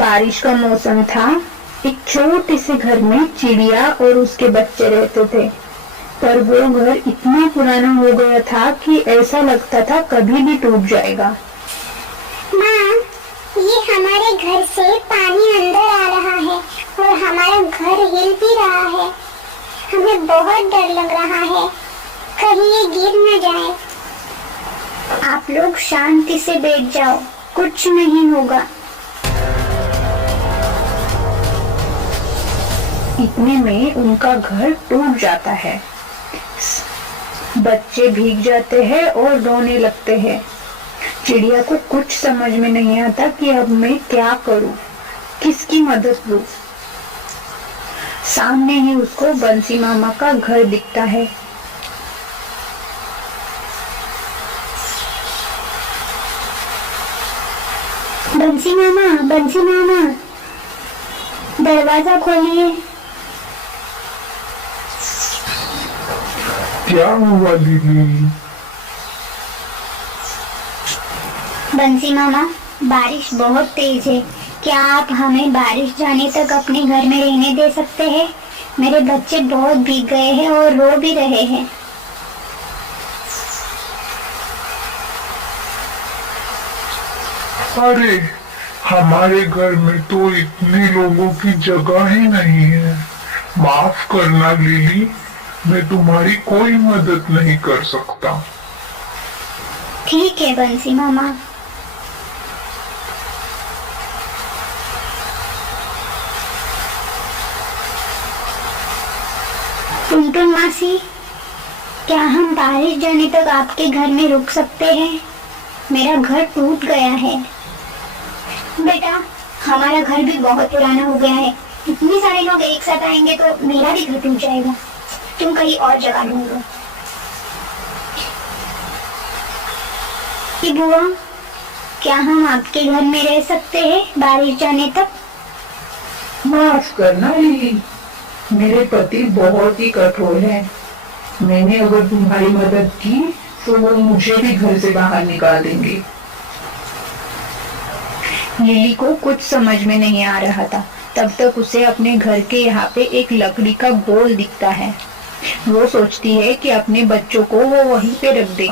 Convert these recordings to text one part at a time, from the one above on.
बारिश का मौसम था। एक छोटे से घर में चिड़िया और उसके बच्चे रहते थे, पर वो घर इतना पुराना हो गया था कि ऐसा लगता था कभी भी टूट जाएगा। माँ, ये हमारे घर से पानी अंदर आ रहा है और हमारा घर हिल भी रहा है। हमें बहुत डर लग रहा है, कहीं ये गिर न जाए। आप लोग शांति से बैठ जाओ, कुछ नहीं होगा। इतने में उनका घर टूट जाता है। बच्चे भीग जाते हैं और रोने लगते हैं। चिड़िया को कुछ समझ में नहीं आता कि अब मैं क्या करूं, किसकी मदद लूं। सामने ही उसको बंसी मामा का घर दिखता है। बंसी मामा, दरवाजा खोलिए। क्या हुआ लिली? बंसी मामा, बारिश बहुत तेज है। क्या आप हमें बारिश जाने तक अपने घर में रहने दे सकते हैं? मेरे बच्चे बहुत भीग गए हैं और रो भी रहे हैं। अरे, हमारे घर में तो इतने लोगों की जगह ही नहीं है। माफ करना लिली, मैं तुम्हारी कोई मदद नहीं कर सकता। ठीक है बंसी मामा। टुनटुन मासी, क्या हम बारिश जाने तक आपके घर में रुक सकते हैं? मेरा घर टूट गया है। बेटा, हमारा घर भी बहुत पुराना हो गया है। इतने सारे लोग एक साथ आएंगे तो मेरा भी घर टूट जाएगा। तुम कहीं और जगह ढूंढो। कि बुआ, क्या हम आपके घर में रह सकते हैं बारिश जाने तक? माफ करना लिली, मेरे पति बहुत ही कठोर है। मैंने अगर तुम्हारी मदद की तो वो मुझे भी घर से बाहर निकाल देंगे। लिली को कुछ समझ में नहीं आ रहा था। तब तक उसे अपने घर के यहाँ पे एक लकड़ी का गोल दिखता है। वो सोचती है कि अपने बच्चों को वो वहीं पे रख दे।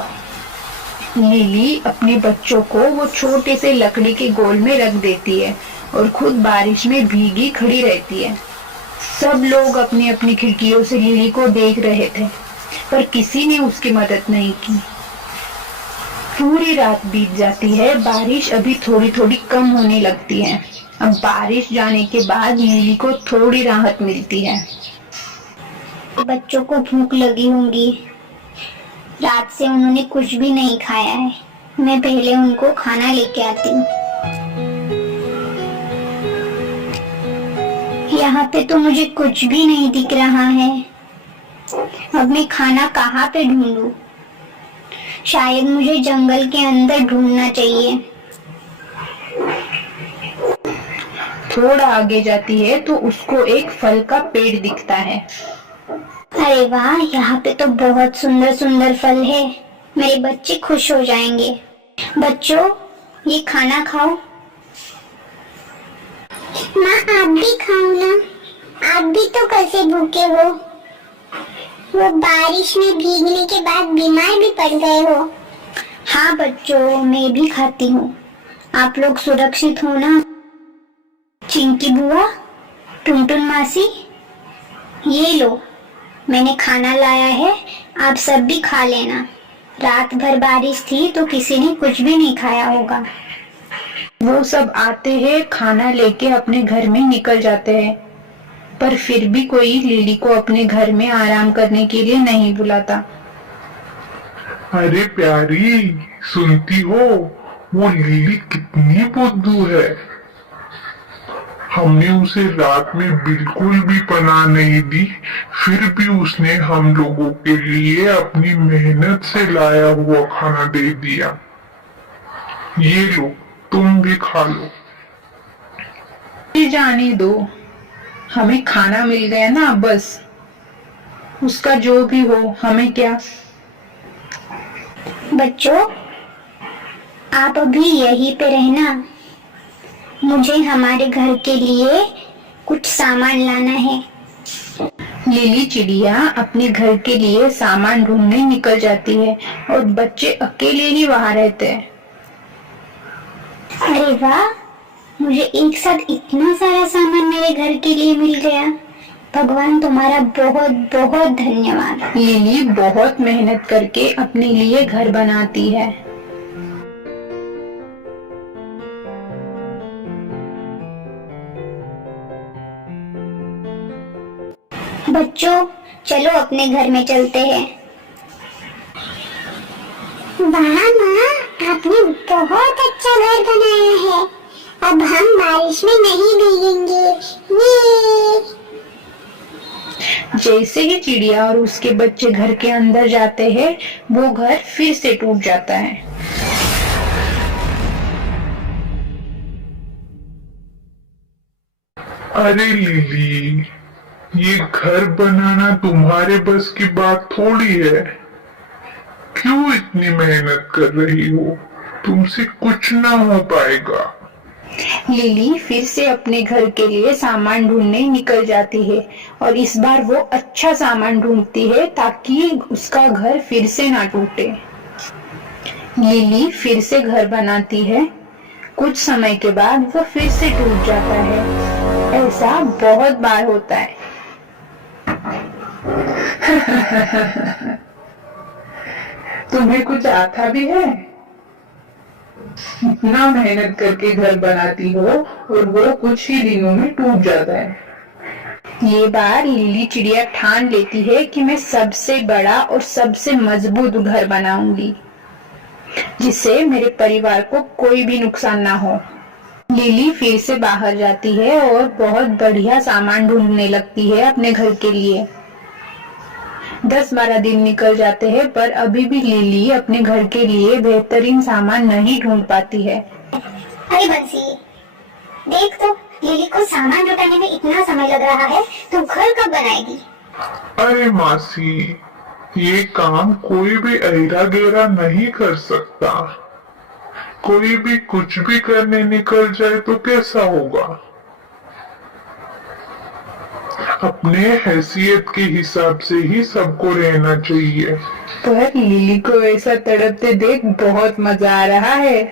लिली अपने बच्चों को वो छोटे से लकड़ी के गोल में रख देती है और खुद बारिश में भीगी खड़ी रहती है। सब लोग अपनी अपनी खिड़कियों से लिली को देख रहे थे, पर किसी ने उसकी मदद नहीं की। पूरी रात बीत जाती है। बारिश अभी थोड़ी थोड़ी कम होने लगती है। अब बारिश जाने के बाद लिली को थोड़ी राहत मिलती है। बच्चों को भूख लगी होंगी। रात से उन्होंने कुछ भी नहीं खाया है। मैं पहले उनको खाना लेके आती हूँ। यहाँ पे तो मुझे कुछ भी नहीं दिख रहा है। अब मैं खाना कहाँ पे ढूंढूं? शायद मुझे जंगल के अंदर ढूंढना चाहिए। थोड़ा आगे जाती है तो उसको एक फल का पेड़ दिखता है। अरे वाह, यहाँ पे तो बहुत सुंदर सुंदर फल है। मेरे बच्चे खुश हो जाएंगे। बच्चों, ये खाना खाओ। माँ, आप भी खाओ ना। आप भी तो कल से भूखे हो। वो बारिश में भीगने के बाद बीमार भी पड़ गए हो। हाँ बच्चों, मैं भी खाती हूँ। आप लोग सुरक्षित हो ना? चिंकी बुआ, टुनटुन मासी, ये लो, मैंने खाना लाया है। आप सब भी खा लेना। रात भर बारिश थी तो किसी ने कुछ भी नहीं खाया होगा। वो सब आते हैं, खाना लेके अपने घर में निकल जाते हैं, पर फिर भी कोई लिली को अपने घर में आराम करने के लिए नहीं बुलाता। अरे प्यारी, सुनती हो? वो लिली कितनी बुद्धू है। हमने उसे रात में बिल्कुल भी पनाह नहीं दी, फिर भी उसने हम लोगों के लिए अपनी मेहनत से लाया हुआ खाना दे दिया। ये लो, तुम भी खा लो। ये जाने दो, हमें खाना मिल गया ना, बस उसका जो भी हो, हमें क्या। बच्चों, आप अभी यहीं पे रहना। मुझे हमारे घर के लिए कुछ सामान लाना है। लिली चिड़िया अपने घर के लिए सामान ढूंढने निकल जाती है और बच्चे अकेले ही वहां रहते हैं। अरे वाह, मुझे एक साथ इतना सारा सामान मेरे घर के लिए मिल गया। भगवान तुम्हारा बहुत बहुत धन्यवाद। लिली बहुत मेहनत करके अपने लिए घर बनाती है। बच्चों, चलो अपने घर में चलते हैं। वाह माँ, आपने बहुत अच्छा घर बनाया है। अब हम बारिश में नहीं भीगेंगे। ये जैसे ही चिड़िया और उसके बच्चे घर के अंदर जाते हैं, वो घर फिर से टूट जाता है। अरे लिली, ये घर बनाना तुम्हारे बस की बात थोड़ी है। क्यों इतनी मेहनत कर रही हो? तुमसे कुछ ना हो पाएगा। लिली फिर से अपने घर के लिए सामान ढूंढने निकल जाती है और इस बार वो अच्छा सामान ढूंढती है ताकि उसका घर फिर से ना टूटे। लिली फिर से घर बनाती है। कुछ समय के बाद वो फिर से टूट जाता है। ऐसा बहुत बार होता है। तुम्हें कुछ आता भी है? इतना मेहनत करके घर बनाती हो और वो कुछ ही दिनों में टूट जाता है। ये बार लिली चिड़िया ठान लेती है कि मैं सबसे बड़ा और सबसे मजबूत घर बनाऊंगी, जिससे मेरे परिवार को कोई भी नुकसान ना हो। लिली फिर से बाहर जाती है और बहुत बढ़िया सामान ढूंढने लगती है अपने घर के लिए। 10-12 दिन निकल जाते हैं, पर अभी भी लिली अपने घर के लिए बेहतरीन सामान नहीं ढूंढ पाती है। अरे बंसी, देख तो, लिली को सामान जुटाने में इतना समय लग रहा है, तो घर कब बनाएगी? अरे मासी, ये काम कोई भी अहिरा गहरा नहीं कर सकता। कोई भी कुछ भी करने निकल जाए तो कैसा होगा? अपने हैसियत के हिसाब से ही सबको रहना चाहिए। पर लिली को ऐसा तड़पते देख बहुत मजा आ रहा है।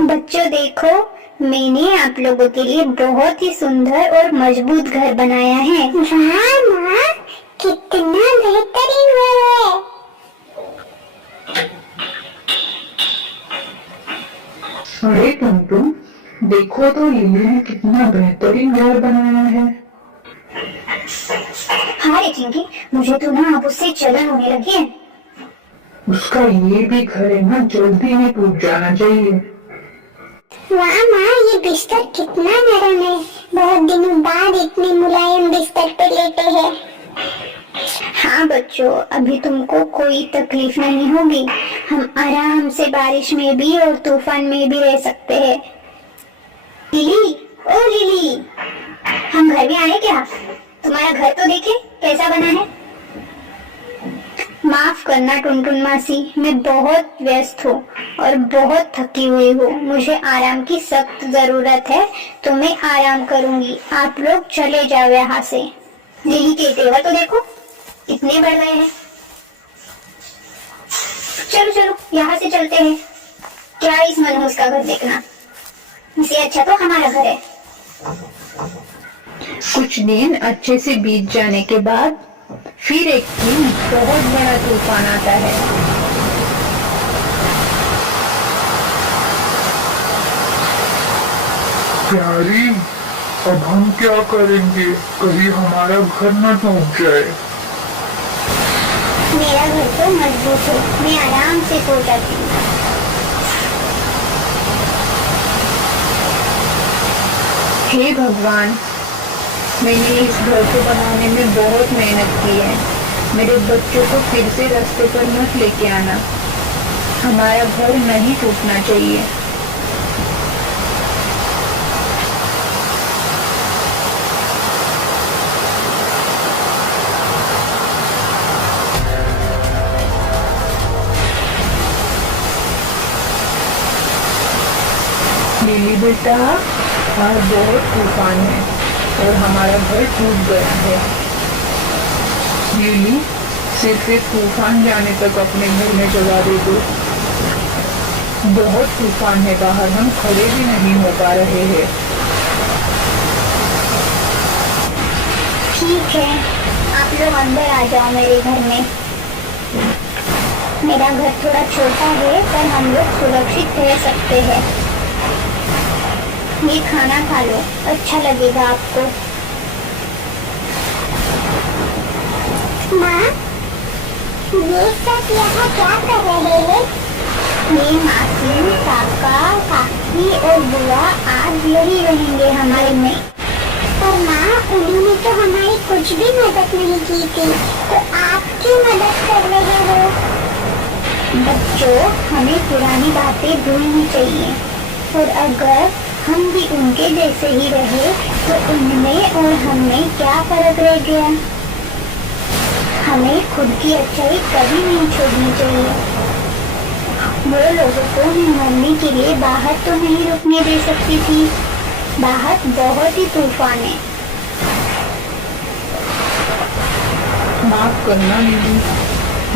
बच्चों देखो, मैंने आप लोगों के लिए बहुत ही सुंदर और मजबूत घर बनाया है। वाह माँ, कितना बेहतरीन घर है। अरे तुम देखो तो लिली ने कितना बेहतरीन घर बनाया है। हाँ रे चिंकी, मुझे तो ना अब उससे जलन होने लगी है। उसका ये भी घर है ना, जल्दी ही टूट जाना चाहिए। वाह माँ, ये बिस्तर कितना नरम है। बहुत दिनों बाद इतने मुलायम बिस्तर पे लेटे हैं। हाँ बच्चों, अभी तुमको कोई तकलीफ नहीं होगी। हम आराम से बारिश में भी और तूफान में भी रह सकते हैं। लिली, ओ लिली, हम घर में आए क्या? तुम्हारा घर तो देखे कैसा बना है। माफ करना टुनटुन मासी, मैं बहुत व्यस्त हूँ और बहुत थकी हुई हूँ। मुझे आराम की सख्त जरूरत है, तो मैं आराम करूंगी। आप लोग चले जाओ यहाँ से। लिली के तेवर तो देखो, कितने बढ़ गए हैं। चलो चलो, यहाँ से चलते हैं। क्या इस मनहूस का घर देखना, इससे अच्छा तो हमारा घर है। कुछ दिन अच्छे से बीत जाने के बाद फिर एक दिन बहुत बड़ा तूफान आता है। प्यारी, अब हम क्या करेंगे? कहीं हमारा घर न टूट जाए। मेरा घर तो मजबूत है, मैं आराम से सो जाती हूँ। हे भगवान, मैंने इस घर को बनाने में बहुत मेहनत की है। मेरे बच्चों को फिर से रास्ते पर मत लेके आना। हमारा घर नहीं टूटना चाहिए। लिली बेटा, बाहर बहुत तूफान है और हमारा घर टूट गया है। लिली, सिर्फ एक तूफान जाने तक अपने घर में जगा दे दो। बहुत तूफान है बाहर, हम खड़े भी नहीं हो पा रहे हैं। ठीक है, आप लोग अंदर आ जाओ मेरे घर में। मेरा घर थोड़ा छोटा है पर हम लोग सुरक्षित रह सकते हैं। ये खाना खा लो, अच्छा लगेगा आपको। माँ, ये सब यहाँ क्या कर रहे हैं? ये मासी, काका, काकी और बुआ आज यही रहेंगे हमारे में। पर माँ, उन्होंने तो हमारी कुछ भी मदद नहीं की थी, तो आप क्यों मदद कर रहे हो? बच्चों, हमें पुरानी बातें भूलनी चाहिए और अगर हम भी उनके जैसे ही रहे तो उनमें और हमें क्या फर्क रह गया। हमें खुद की अच्छाई कभी नहीं छोड़नी चाहिए। वो लोगों को मैं मरने के लिए बाहर तो नहीं रुकने दे सकती थी। बाहर बहुत ही तूफान है। माफ करना लिली,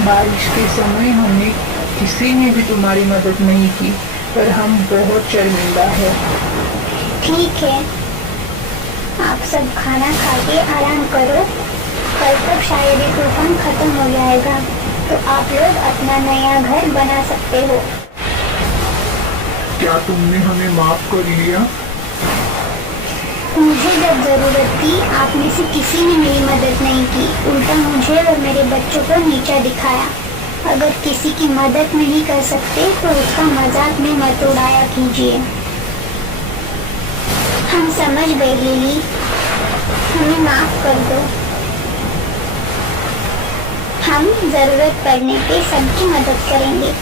बारिश के समय हमने किसी ने भी तुम्हारी मदद नहीं की, पर हम बहुत शर्मिंदा है। ठीक है, आप सब खाना खा के आराम करो। कल तक शायद ये तूफान खत्म हो जाएगा, तो आप लोग अपना नया घर बना सकते हो। क्या तुमने हमें माफ कर लिया? मुझे जब जरूरत थी आप में से किसी ने मेरी मदद नहीं की, उल्टा मुझे और मेरे बच्चों को नीचा दिखाया। अगर किसी की मदद नहीं कर सकते तो उसका मजाक में मत उड़ाया कीजिए। हम समझ गए लिली, हमें माफ कर दो। हम जरूरत पड़ने पे सबकी मदद करेंगे।